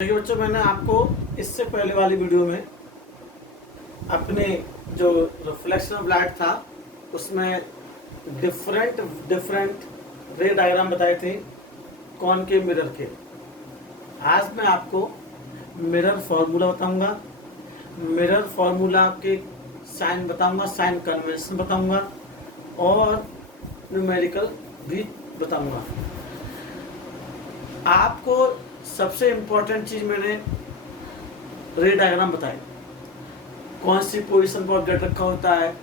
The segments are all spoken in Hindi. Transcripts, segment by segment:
देखिए बच्चों, मैंने आपको इससे पहले वाली वीडियो में अपने जो रिफ्लेक्शन ऑफ लाइट था उसमें डिफरेंट डिफरेंट रे डायग्राम बताए थे कॉनकेव मिरर के। आज मैं आपको मिरर फार्मूला बताऊंगा, मिरर फार्मूला के साइन बताऊंगा, साइन कन्वेंशन बताऊंगा और न्यूमेरिकल भी बताऊंगा। आपको सबसे इम्पोर्टेंट चीज़ मैंने रे डायग्राम बताई, कौन सी पोजीशन पर ऑब्जेक्ट रखा होता है,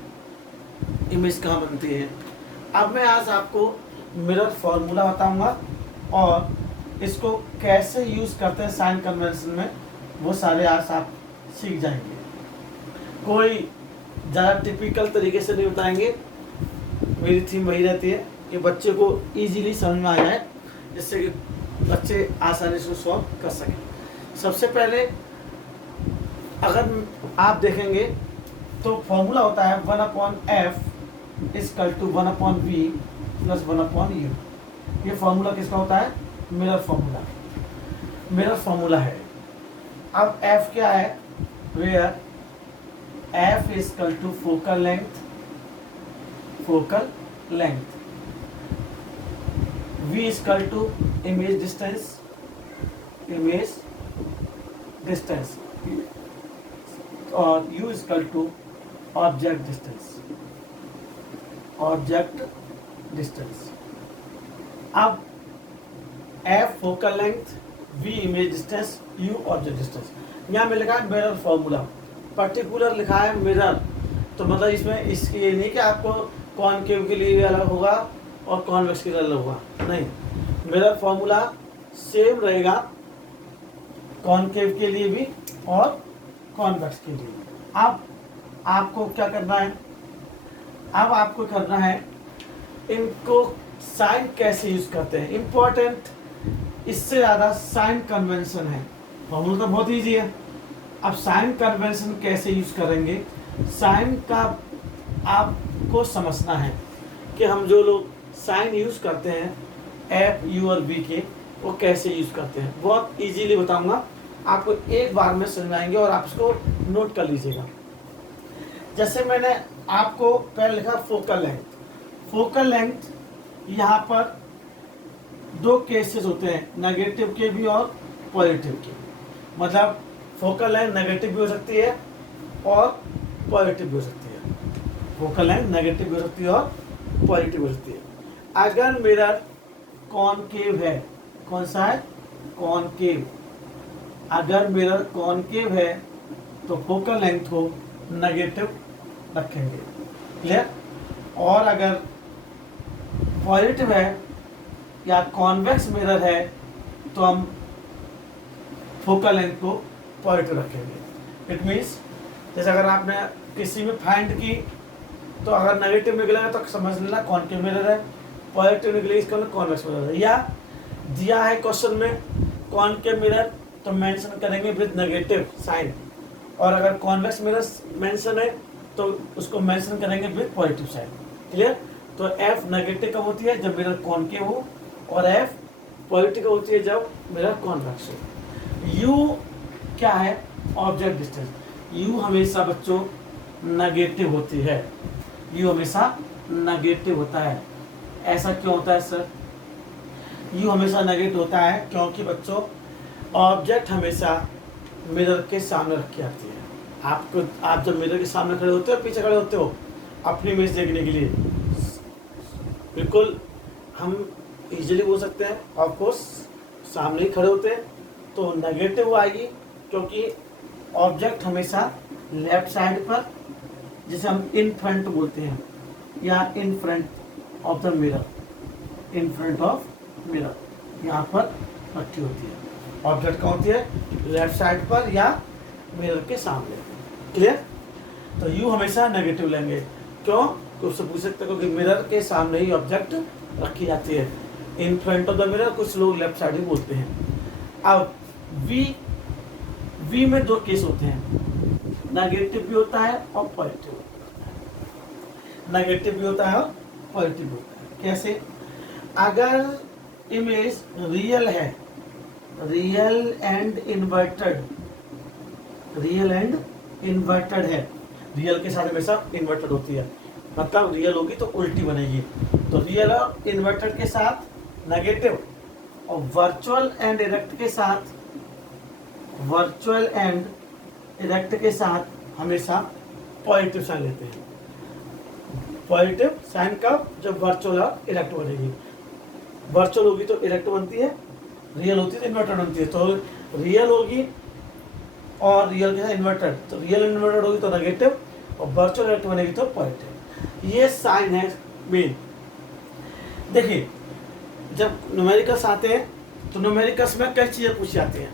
इमेज कहाँ बनती है। अब मैं आज आपको मिरर फार्मूला बताऊंगा और इसको कैसे यूज़ करते हैं साइन कन्वेंशन में, वो सारे आज आप सीख जाएंगे। कोई ज़्यादा टिपिकल तरीके से नहीं बताएंगे, मेरी थीम वही रहती है कि बच्चे को इजीली समझ में आ जाए, जिससे कि बच्चे आसानी से सॉल्व कर सकें। सबसे पहले अगर आप देखेंगे तो फॉर्मूला होता है 1/f equal to 1/v plus 1/u। ये फॉर्मूला किसका होता है? Mirror formula. मिरर फार्मूला है। अब f क्या है? Where f equal to focal length, focal length, v equal to image distance, image distance, और u equal to object distance, object distance. अब f focal length, v image distance, u object distance. यहाँ में लिखा है मिरर फार्मूला, पर्टिकुलर लिखा है मिरर, तो मतलब इसमें इसकी ये नहीं कि आपको कॉनकेव के लिए अलग होगा और कॉन्वेक्स के लिए अलग होगा, नहीं। मिरर फार्मूला सेम रहेगा कॉनकेव के लिए भी और कॉन्वेक्स के लिए। अब आपको क्या करना है? अब आपको करना है, इनको साइन कैसे यूज करते हैं, इम्पोर्टेंट इससे ज़्यादा साइन कन्वेंशन है। फॉर्मूला तो बहुत ईजी है। अब साइन कन्वेंशन कैसे यूज करेंगे, साइन का आपको समझना है कि हम जो लोग साइन यूज करते हैं एफ, यू और वी के, वो कैसे यूज करते हैं। बहुत इजीली बताऊंगा आपको, एक बार में समझ आएंगे और आप इसको नोट कर लीजिएगा। जैसे मैंने आपको पहले लिखा फोकल लेंथ। फोकल लेंथ यहाँ पर दो केसेस होते हैं, नेगेटिव के भी और पॉजिटिव के। मतलब फोकल लेंथ नेगेटिव भी हो सकती है और पॉजिटिव भी हो सकती है। फोकल लेंथ नेगेटिव भी हो सकती है और पॉजिटिव हो सकती है। अगर मिरर कॉनकेव है, कौन सा है? कॉनकेव। अगर मिरर कॉनकेव है तो फोकल लेंथ को नेगेटिव रखेंगे, क्लियर। और अगर पॉजिटिव है या कॉन्वेक्स मिरर है तो हम फोकल लेंथ को पॉजिटिव रखेंगे। इट मीन्स जैसे अगर आपने किसी में फाइंड की तो अगर नेगेटिव निकलेगा तो समझ लेना कॉनकेव मिरर है, पॉजिटिव निकलेगी इसका मतलब कॉन्वेक्स मिरर है। या दिया है क्वेश्चन में कॉनकेव मिरर तो मेंशन करेंगे विद नेगेटिव साइन, और अगर कॉन्वेक्स मिरर मेंशन है तो उसको मेंशन करेंगे विद पॉजिटिव साइन, क्लियर। तो एफ नेगेटिव कब होती है? जब मिरर कॉनकेव हो, और एफ पॉजिटिव कब होती है? जब मिरर कॉन्वेक्स हो। यू क्या है? Object distance. यू हमेशा बच्चों नेगेटिव होती है, यू हमेशा नेगेटिव होता है। ऐसा क्यों होता है सर? यू हमेशा नेगेटिव होता है क्योंकि बच्चों ऑब्जेक्ट हमेशा मिरर के सामने रखी आती है। आप जब मिरर के सामने खड़े होते हो, पीछे खड़े होते हो अपनी इमेज देखने के लिए, बिल्कुल हम इजीली बोल सकते हैं ऑफ कोर्स सामने ही खड़े होते हैं तो नेगेटिव आएगी, क्योंकि ऑब्जेक्ट हमेशा लेफ्ट साइड पर, जिसे हम इन फ्रंट बोलते हैं, या इन front of the mirror, in front of mirror यहाँ पर रखी होती है। ऑब्जेक्ट कहाँ होती है? लेफ्ट साइड पर या मिरर के सामने, क्लियर। तो यू हमेशा नेगेटिव लेंगे, क्यों? तो उससे पूछ सकते हो कि मिरर के सामने ही ऑब्जेक्ट रखी जाती है, इन फ्रंट ऑफ द मिरर, कुछ लोग लेफ्ट साइड ही बोलते हैं। अब वी में दो केस होते हैं, नेगेटिव भी होता है और पॉजिटिव होता है। नेगेटिव भी होता है और पॉजिटिव होता है। कैसे? अगर इमेज रियल है real and inverted, real and inverted है, रियल के साथ हमेशा इन्वर्टेड होती है, मतलब रियल होगी तो उल्टी बनेगी, तो रियल और इन्वर्टेड के साथ नेगेटिव, और वर्चुअल एंड इरेक्ट के साथ, वर्चुअल एंड इरेक्ट के साथ हमेशा पॉजिटिव साइन लेते हैं। पॉजिटिव साइन कब? जब वर्चुअल और इरेक्ट बनेगी, वर्चुअल होगी तो इरेक्ट बनती है, रियल होती है तो इन्वर्टेड बनती है, तो रियल होगी और रियल के साथ इन्वर्टेड, तो रियल इन्वर्टेड होगी तो नेगेटिव, और वर्चुअल इरेक्ट बनेगी तो पॉजिटिव। ये साइन है मेन। देखिए जब न्यूमेरिकल्स आते हैं तो न्यूमेरिकल्स में कई चीज़ें पूछी जाती हैं।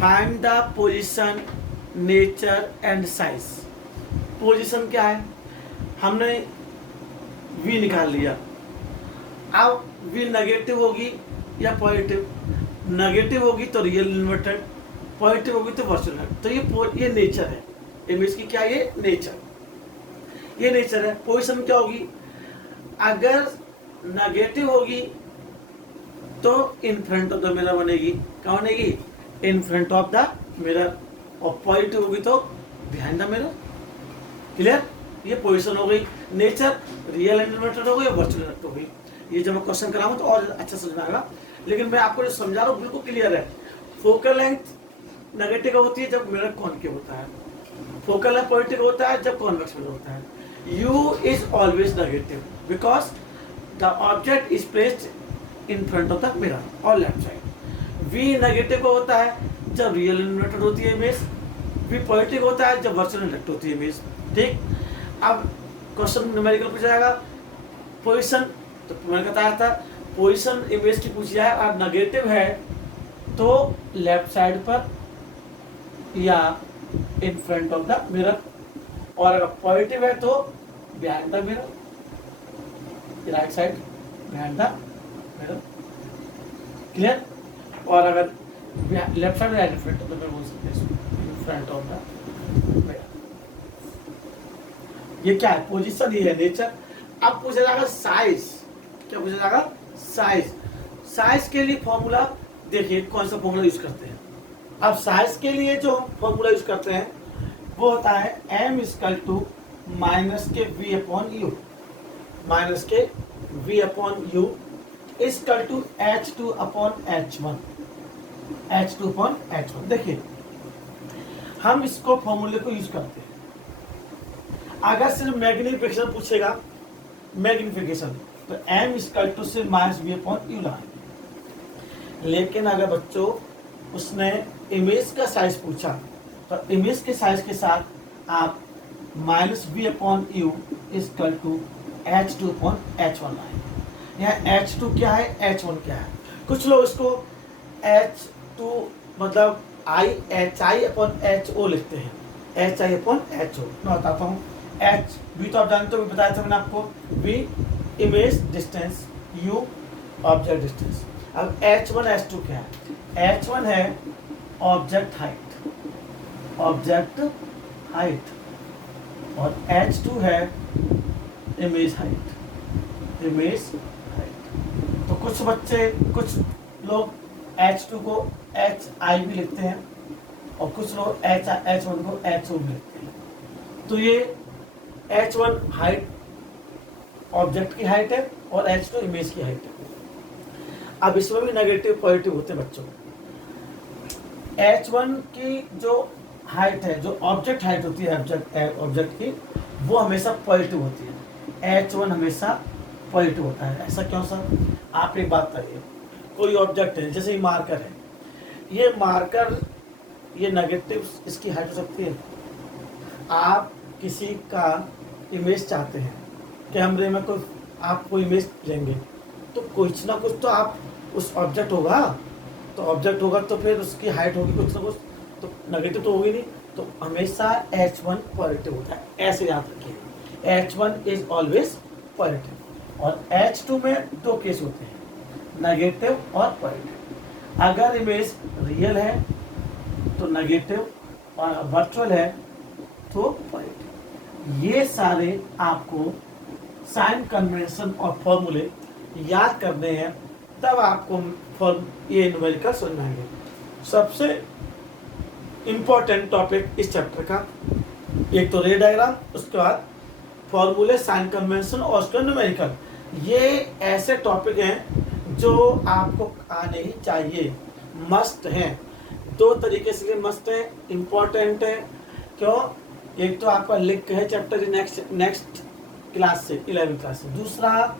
Find the position, nature and size. Position क्या है? हमने v निकाल लिया, अब v नेगेटिव होगी या पॉजिटिव? नेगेटिव होगी तो रियल इन्वर्टेड, पॉजिटिव होगी तो वर्चुअल। तो ये नेचर है इमेज की, क्या ये नेचर, ये नेचर है। पोजीशन क्या होगी? अगर नेगेटिव होगी तो इन फ्रंट ऑफ द मिरर बनेगी, क्या बनेगी? इन फ्रंट ऑफ द मिरर, और पॉजिटिव होगी तो बिहाइंड द मिरर। क्लियर? ये पोजीशन हो गई। नेचर रियल एंड इन्वर्टेड हो गई और वर्चुअल इन्वर्टेड हो गई। ये जब मैं क्वेश्चन कराऊँ तो और अच्छा समझ में आएगा, लेकिन मैं आपको जो समझा रहा हूँ बिल्कुल क्लियर है। फोकल लेंथ नेगेटिव होती है जब मिरर कॉनकेव होता है, फोकल लेंथ पॉजिटिव होता है जब कॉन्वेक्स मिरर होता है। U is always negative because the object is placed in front of the mirror or left side. V negative होता है जब रियल इन्वर्टेड होती है इमेज, V पॉजिटिव होता है जब वर्चुअल इन्वर्टेड होती है इमेज। ठीक, अब क्वेश्चन न्यूमेरिकल पूछा जाएगा पोजीशन, तो मैंने बताया था पोजीशन इमेज की पूछी जाए, और नेगेटिव है तो लेफ्ट साइड पर या इन फ्रंट ऑफ द मिरर, और अगर पॉजिटिव है तो behind the mirror, right side behind the mirror. Clear? और अगर लेफ्ट साइड या इन फ्रंट ऑफ द मिरर बोल सकते हैं, इन फ्रंट ऑफ द मिरर। ये क्या है? पोजीशन, ये है नेचर। अब पूछा जाएगा साइज। क्या पूछा जाएगा? साइज। साइज के लिए फॉर्मूला देखिए कौन सा फॉर्मूला यूज करते हैं। अब साइज के लिए जो फॉर्मूला यूज करते हैं वो होता है m इक्वल टू माइनस के v अपॉन यू, माइनस के v upon u equal to h2 upon h1, h2 upon h1। देखिए हम इसको फॉर्मूले को यूज करते हैं। अगर सिर्फ मैग्निफिकेशन पूछेगा, मैग्निफिकेशन, तो m इक्वल टू सिर्फ माइनस v अपॉन यू लगाएंगे। लेकिन अगर बच्चों उसने इमेज का साइज पूछा तो इमेज के साइज के साथ आप minus v upon u equal to h2 upon h1 लाएंगे। यहाँ h2 क्या है, h1 क्या है? कुछ लोग इसको h2 मतलब hi अपॉन ho लिखते हैं, hi अपॉन ho। मैं बताता हूँ, h v तो आप जानते हो, बताया था मैंने आपको, v image distance, u object distance. अब h1 h2 क्या है? h1 है ऑब्जेक्ट हाइट, ऑब्जेक्ट हाइट, और h2 है इमेज हाइट, इमेज हाइट। तो कुछ बच्चे, कुछ लोग h2 को hi भी लिखते हैं और कुछ लोग h1 को ho भी लिखते हैं। तो ये h1 हाइट ऑब्जेक्ट की हाइट है और h2 इमेज की हाइट है। अब इसमें भी नेगेटिव पॉजिटिव होते हैं बच्चों। h1 की जो हाइट है, जो ऑब्जेक्ट हाइट होती है ऑब्जेक्ट की, वो हमेशा पॉजिटिव होती है। h1 हमेशा पॉजिटिव होता है। ऐसा क्यों सर? आप एक बात करिए, कोई ऑब्जेक्ट है, जैसे ये मार्कर है, ये मार्कर, ये नेगेटिव इसकी हाइट हो सकती है। आप किसी का इमेज चाहते हैं, कैमरे में कोई आप कोई इमेज लेंगे तो कुछ ना कुछ तो आप उस ऑब्जेक्ट होगा, तो ऑब्जेक्ट होगा तो फिर उसकी हाइट होगी कुछ ना कुछ, तो नेगेटिव तो होगी नहीं, तो हमेशा h1 पॉजिटिव होता है। ऐसे याद रखिए, h1 इज ऑलवेज पॉजिटिव। और h2 में दो केस होते हैं, नेगेटिव और पॉजिटिव। अगर इमेज रियल है तो नेगेटिव, और वर्चुअल है तो पॉजिटिव। ये सारे आपको साइन कन्वेंशन और फॉर्मूले याद करने हैं तब आपको फॉर्म ये न्यूमेरिकल समझ में आएंगे। सबसे इम्पोर्टेंट टॉपिक इस चैप्टर का एक तो रे डायग्राम, उसके बाद फॉर्मूले, साइन कन्वेंशन और उसके न्यूमेरिकल। ये ऐसे टॉपिक हैं जो आपको आने ही चाहिए, मस्ट हैं। दो तरीके से मस्ट है, इम्पोर्टेंट है। क्यों? एक तो आपका लिंक है चैप्टर नेक्स्ट क्लास से, 11वीं क्लास से। दूसरा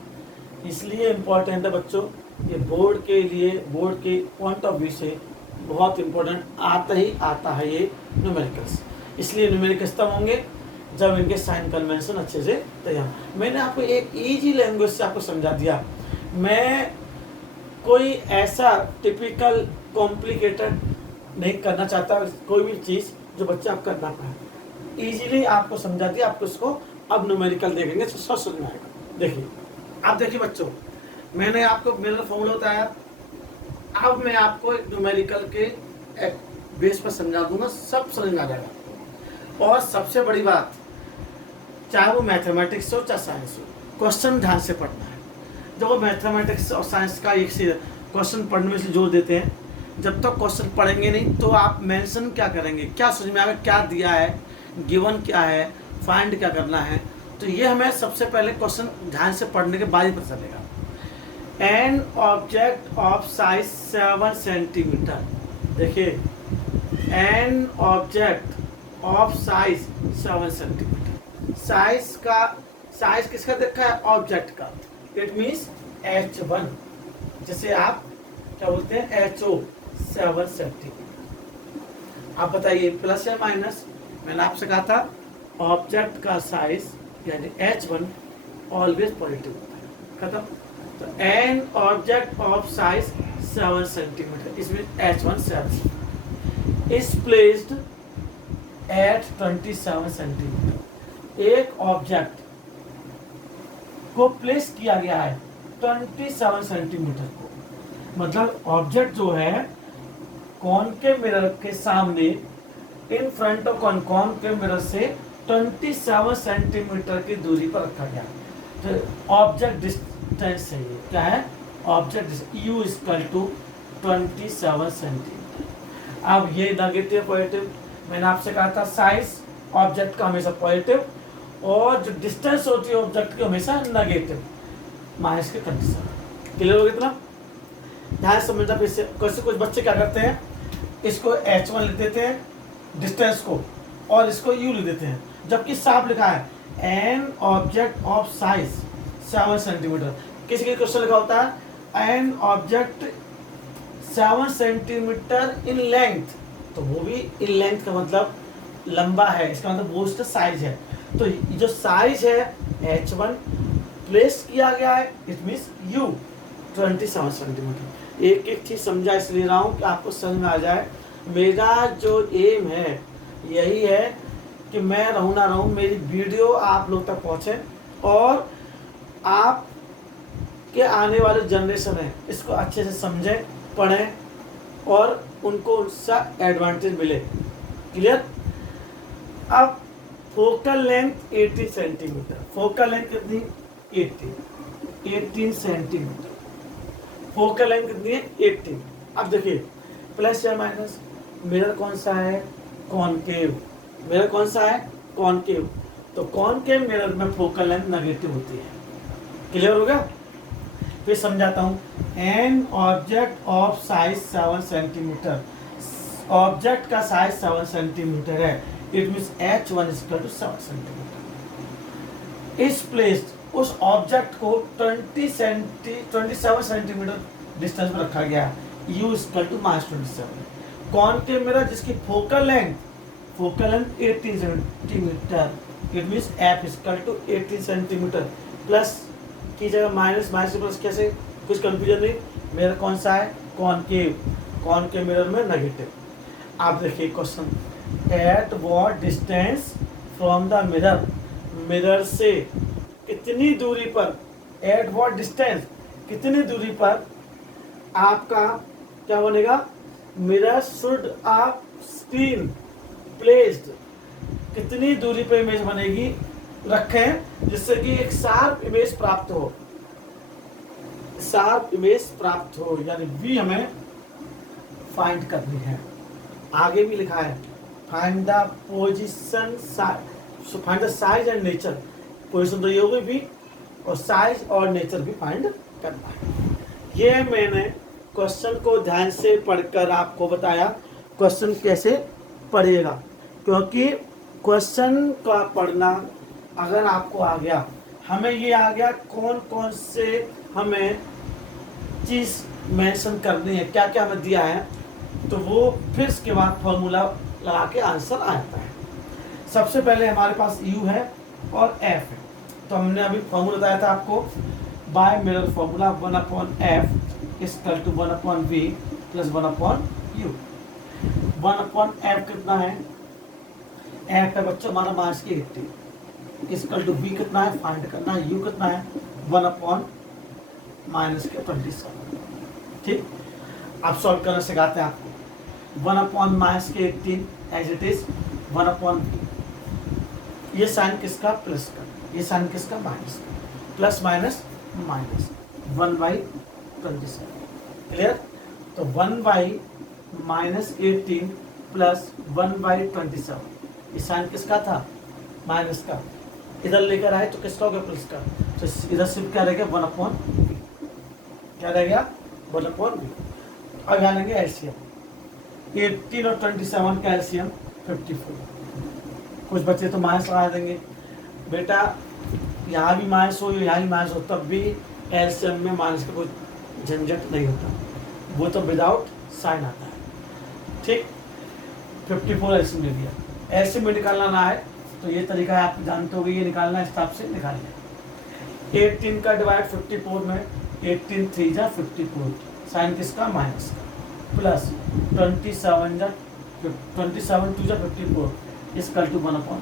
इसलिए इम्पोर्टेंट है बच्चों, ये बोर्ड के लिए, बोर्ड के पॉइंट ऑफ व्यू से बहुत इम्पोर्टेंट आता है ये न्यूमेरिकल्स। इसलिए न्यूमेरिकल्स तब होंगे जब इनके साइन कन्वेंशन अच्छे से तैयार। मैंने आपको एक इजी लैंग्वेज से आपको समझा दिया। मैं कोई ऐसा टिपिकल कॉम्प्लिकेटेड नहीं करना चाहता, कोई भी चीज़ जो बच्चे आप कर ना पाए, इजीली आपको समझा दिया। आपको इसको अब न्यूमेरिकल देखेंगे तो सब समझ में आएगा। देखिए, अब देखिए बच्चों, मैंने आपको मिरर फॉर्मूला बताया। अब मैं आपको न्यूमेरिकल के बेस पर समझा दूंगा, सब समझ में आ जाएगा। और सबसे बड़ी बात, चाहे वो मैथमेटिक्स हो चाहे साइंस हो, क्वेश्चन ध्यान से पढ़ना है। जब वो मैथमेटिक्स और साइंस का एक से क्वेश्चन पढ़ने में से जोर देते हैं, जब तक क्वेश्चन पढ़ेंगे नहीं तो आप मेंशन क्या करेंगे, क्या समझ में आएगा, क्या दिया है, गिवन क्या है, फाइंड क्या करना है। तो ये हमें सबसे पहले क्वेश्चन ध्यान से पढ़ने के बाद ही पता चलेगा। An object of size 7 centimetre. देखिए, an object of size 7 centimetre. Size किसका देखा है? ऑब्जेक्ट का। इट मीन्स H1, जैसे आप क्या बोलते हैं, HO 7 सेंटीमीटर। आप बताइए प्लस या माइनस? मैंने आपसे कहा था ऑब्जेक्ट का साइज यानी H1 ऑलवेज पॉजिटिव होता है। खत्म। तो N object of size 7 centimetre, इसमें H1 7 is placed at 27 centimetre. एक ऑब्जेक्ट को प्लेस किया गया है 27 सेंटीमीटर को, मतलब ऑब्जेक्ट जो है कॉनकेव मिरर के सामने, इन फ्रंट ऑफ कॉनकेव मिरर से 27 सेंटीमीटर की दूरी पर रखा गया। तो ऑब्जेक्ट डिस्टेंस है ये, क्या है? Object U equal to 27 centimetre. अब ये नेगेटिव पॉजिटिव, मैंने आपसे कहा था साइज ऑब्जेक्ट का हमेशा पॉजिटिव और जो डिस्टेंस होती है ऑब्जेक्ट की हमेशा नेगेटिव, माइनस के 27। क्लियर हो गया इतना? ध्यान समझना फिर से। कैसे कुछ बच्चे क्या करते हैं, इसको H1 लिख देते हैं डिस्टेंस को, और इसको U लिख देते हैं, जबकि साफ लिखा है N object of size 7 centimetre. किसी के क्वेश्चन लिखा होता है an object 7 centimetre in length, तो वो भी इन लेंथ का मतलब लंबा है, इसका मतलब वो उसका साइज है। तो जो साइज है H1 प्लेस किया गया है, इट मीन्स U 27 सेंटीमीटर। एक एक चीज समझा इसलिए रहा हूँ कि आपको समझ में आ जाए। मेरा जो एम है यही है कि मैं रहूँ ना रहूँ, मेरी वीडियो आप लोग तक पहुँचे और आप के आने वाले जनरेशन है इसको अच्छे से समझें, पढ़ें और उनको उसका एडवांटेज मिले। क्लियर? अब focal length 18 centimetre. Focal length कितनी? 18 सेंटीमीटर। फोकल लेंथ कितनी है? 18। अब देखिए प्लस या माइनस, मिरर कौन सा है? कॉनकेव। मिरर कौन सा है? कॉनकेव। तो कॉनकेव मिरर में फोकल लेंथ नेगेटिव होती है। क्लियर हो गया? फिर समझाता हूँ। An object of size 7 centimetre, object का साइज 7 सेंटीमीटर है, it means H1 is equal to 7 centimetre. Is placed, उस ऑब्जेक्ट को 27 सेंटीमीटर डिस्टेंस पर रखा गया, U equal to -27। Concave mirror जिसकी focal length 18 centimetre, it means F equal to 18 centimetre. Plus की जगह माइनस, माइनस प्लस कैसे? कुछ कंफ्यूजन नहीं। मिरर कौन सा है? कॉनकेव। कॉनकेव मिरर में नेगेटिव। आप देखिए question, eight what distance from the mirror, mirror से कितनी दूरी पर, एट व्हाट डिस्टेंस कितनी दूरी पर आपका क्या बनेगा? मिरर शुड आप स्क्रीन प्लेस्ड, कितनी दूरी पर इमेज बनेगी, रखें जिससे कि एक शार्प इमेज प्राप्त हो। शार्प इमेज प्राप्त हो, यानी वी हमें फाइंड करनी है। आगे भी लिखा है find the position, find the size and nature. Position तो ये होगी वी, और साइज और नेचर भी फाइंड करना है। ये मैंने क्वेश्चन को ध्यान से पढ़कर आपको बताया क्वेश्चन कैसे पढ़िएगा, क्योंकि क्वेश्चन का पढ़ना अगर आपको आ गया, हमें ये आ गया कौन कौन से हमें चीज़ मेंशन करनी है, क्या क्या हमें दिया है, तो वो फिर इसके बाद फॉर्मूला लगा के आंसर आ जाता है। सबसे पहले हमारे पास u है और f है, तो हमने अभी फॉर्मूला बताया था आपको, by mirror formula 1/f equal to 1/v plus 1/u। 1/f कितना है, f है बच्चों हमारा माइनस की 80 इक्वल टू v कितना है फाइंड करना है, u कितना है 1/-27। ठीक, अब सॉल्व करना सिखाते हैं आपको। 1/-18 एज इट इज 1/v, ये साइन किसका प्लस का, ये साइन किसका माइनस का, प्लस माइनस माइनस 1/27। क्लियर, तो 1/-18 प्लस 1/27, ये साइन किसका था माइनस का, इधर लेकर आए तो किसका हो गया प्लस का, तो इधर सिर्फ क्या रहेगा 1/v, क्या रहेगा 1/v। अब यहाँ लेंगे एलसीएम, 18 और 27 का एलसीएम 54। कुछ बच्चे तो माइनस लगा देंगे, बेटा यहाँ भी माइनस हो यहाँ भी माइनस हो, तब भी एलसीएम में माइनस का कोई झंझट नहीं होता, वो तो विदाउट साइन आता है। ठीक, 54 एलसीएम ले लिया। एलसीएम में निकालना ना है तो ये तरीका है, आप जानते हो ये निकालना, इस हिसाब से निकालिए। 18 का डिवाइड 54 में, 18 3 जा 54, साइन किसका माइनस का, प्लस 27 2 जा 54 equal to 1/,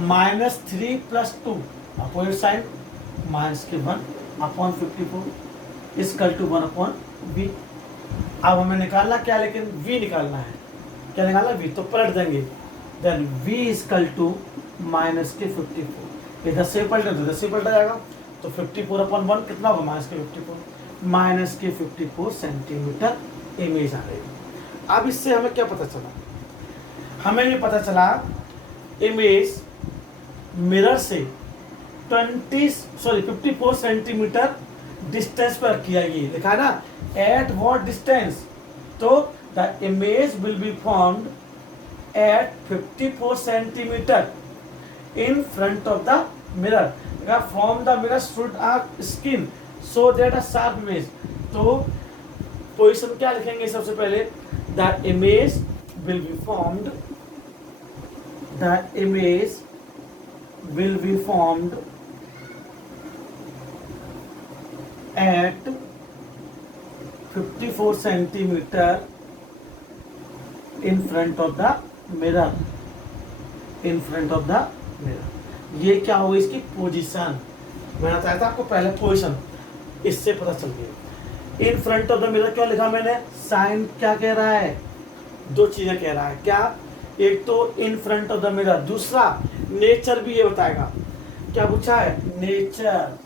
-3 + 2 opposite sign minus के 1/54 इक्वल टू 1/v। अब हमें निकालना क्या, लेकिन v निकालना है, क्या निकालना v, तो पलट देंगे, then v equal to minus के 54, इधर से पलटे तो इधर से पलटा जाएगा, तो 54/1 कितना होगा माइनस के 54, माइनस के 54 सेंटीमीटर इमेज आ रही है। अब इससे हमें क्या पता चला, हमें ये पता चला इमेज मिरर से 54 सेंटीमीटर डिस्टेंस पर किया, ये लिखा है ना एट व्हाट डिस्टेंस, तो the image will be formed at 54 centimetre in front of the mirror. From the mirror should a screen so that a sharp image, तो पोजीशन क्या लिखेंगे सबसे पहले, the image will be formed, the image will be formed at 54 centimeter in front of the mirror, in front of the mirror। ये क्या होगी इसकी पोजीशन, मैंने बताया था आपको पहले पोजीशन, इससे पता चल गया। इन फ्रंट ऑफ द मिरर क्या लिखा मैंने, साइन क्या कह रहा है, दो चीजें कह रहा है, क्या, एक तो इन फ्रंट ऑफ द मिरर, दूसरा नेचर भी ये बताएगा। क्या पूछा है, नेचर,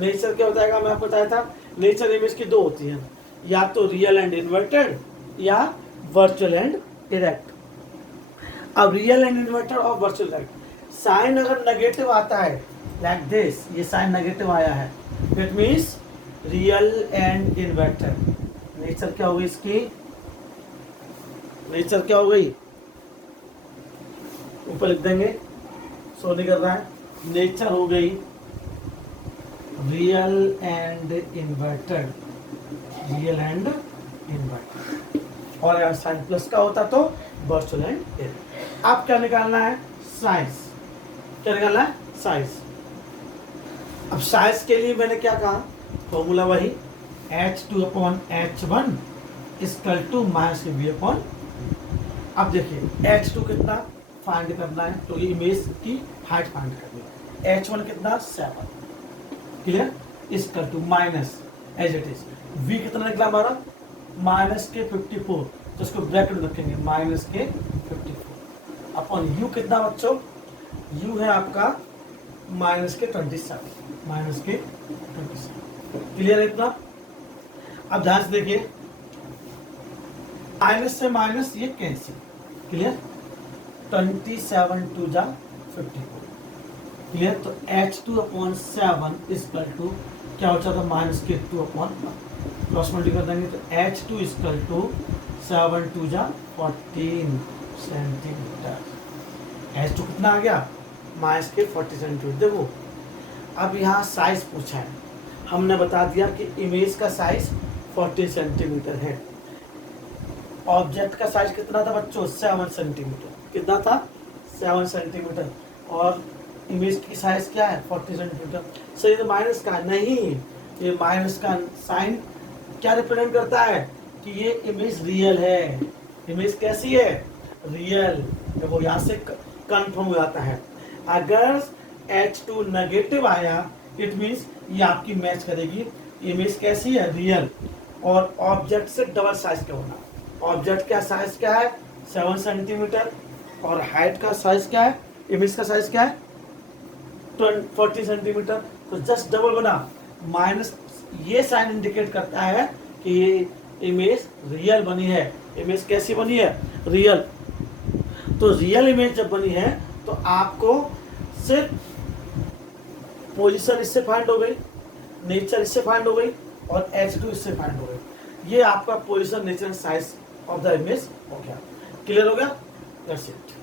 नेचर क्या बताएगा, मैं आपको बताया था नेचर इमेज की दो होती है, या तो रियल एंड इन्वर्टेड या वर्चुअल एंड डायरेक्ट। अब रियल एंड इन्वर्टेड और वर्चुअल डायरेक्ट, साइन अगर नेगेटिव आता है लाइक दिस, ये साइन नेगेटिव आया है, it means real and inverted. Nature क्या होगी इसकी, नेचर क्या हो गई, ऊपर लिख देंगे, सो नहीं कर रहा है, नेचर हो गई real and inverted, real and inverted, और अगर साइन प्लस का होता तो वर्चुअल एंड डायरेक्ट। अब क्या निकालना है, साइज, क्या निकालना है, साइज। अब साइज के लिए मैंने क्या कहा, फॉर्मूला वही h2/h1 इक्वल टू -v/। अब देखिए h2 कितना फाइंड करना है, तो ये इमेज की हाइट फाइंड करनी है, h1 कितना 7, clear, equal to minus as it is, v कितना निकला हमारा माइनस के 54, तो इसको ब्रैकेट रखेंगे माइनस के 54 अपन u कितना बच्चों, u है आपका -27, -27, क्लियर है इतना? अब ध्यान से देखिए, माइनस से माइनस ये कैंसिल, क्लियर? 27 टू जा 54, क्लियर? तो H2/7 इक्वल टू क्या हो जाता है, माइनस के 2/1, क्रॉस मल्टीप्लाई कर देंगे तो H2 इक्वल टू 7 टू जा 14 सेंटीमीटर। H2 कितना आ गया, माइनस के 40 सेंटीमीटर। देखो अब यहाँ साइज पूछा है, हमने बता दिया कि इमेज का साइज 40 सेंटीमीटर है। ऑब्जेक्ट का साइज कितना था बच्चों, 7 सेंटीमीटर। कितना था, 7 सेंटीमीटर। और इमेज की साइज क्या है, 40 सेंटीमीटर। सही, तो माइनस का नहीं, ये माइनस का साइन क्या रिप्रेजेंट करता है कि ये इमेज रियल है। इमेज कैसी है, रियल। देखो यहाँ से कंफर्म हो जाता है। अगर H2 नेगेटिव आया इट मीन्स ये आपकी मैच करेगी, इमेज कैसी है, रियल। और ऑब्जेक्ट से डबल साइज का होना। ऑब्जेक्ट का साइज क्या है, 7 सेंटीमीटर, और हाइट का साइज क्या है, इमेज का साइज क्या है, 40 सेंटीमीटर। तो जस्ट डबल बना, माइनस ये साइन इंडिकेट करता है कि ये इमेज रियल बनी है। इमेज कैसी बनी है, रियल। तो रियल इमेज जब बनी है तो आपको सिर्फ पोजीशन इससे फाइंड हो गई, नेचर इससे फाइंड हो गई, और H2 इससे फाइंड हो गई। ये आपका position, nature, size of the image हो गया। क्लियर हो गया? That's it.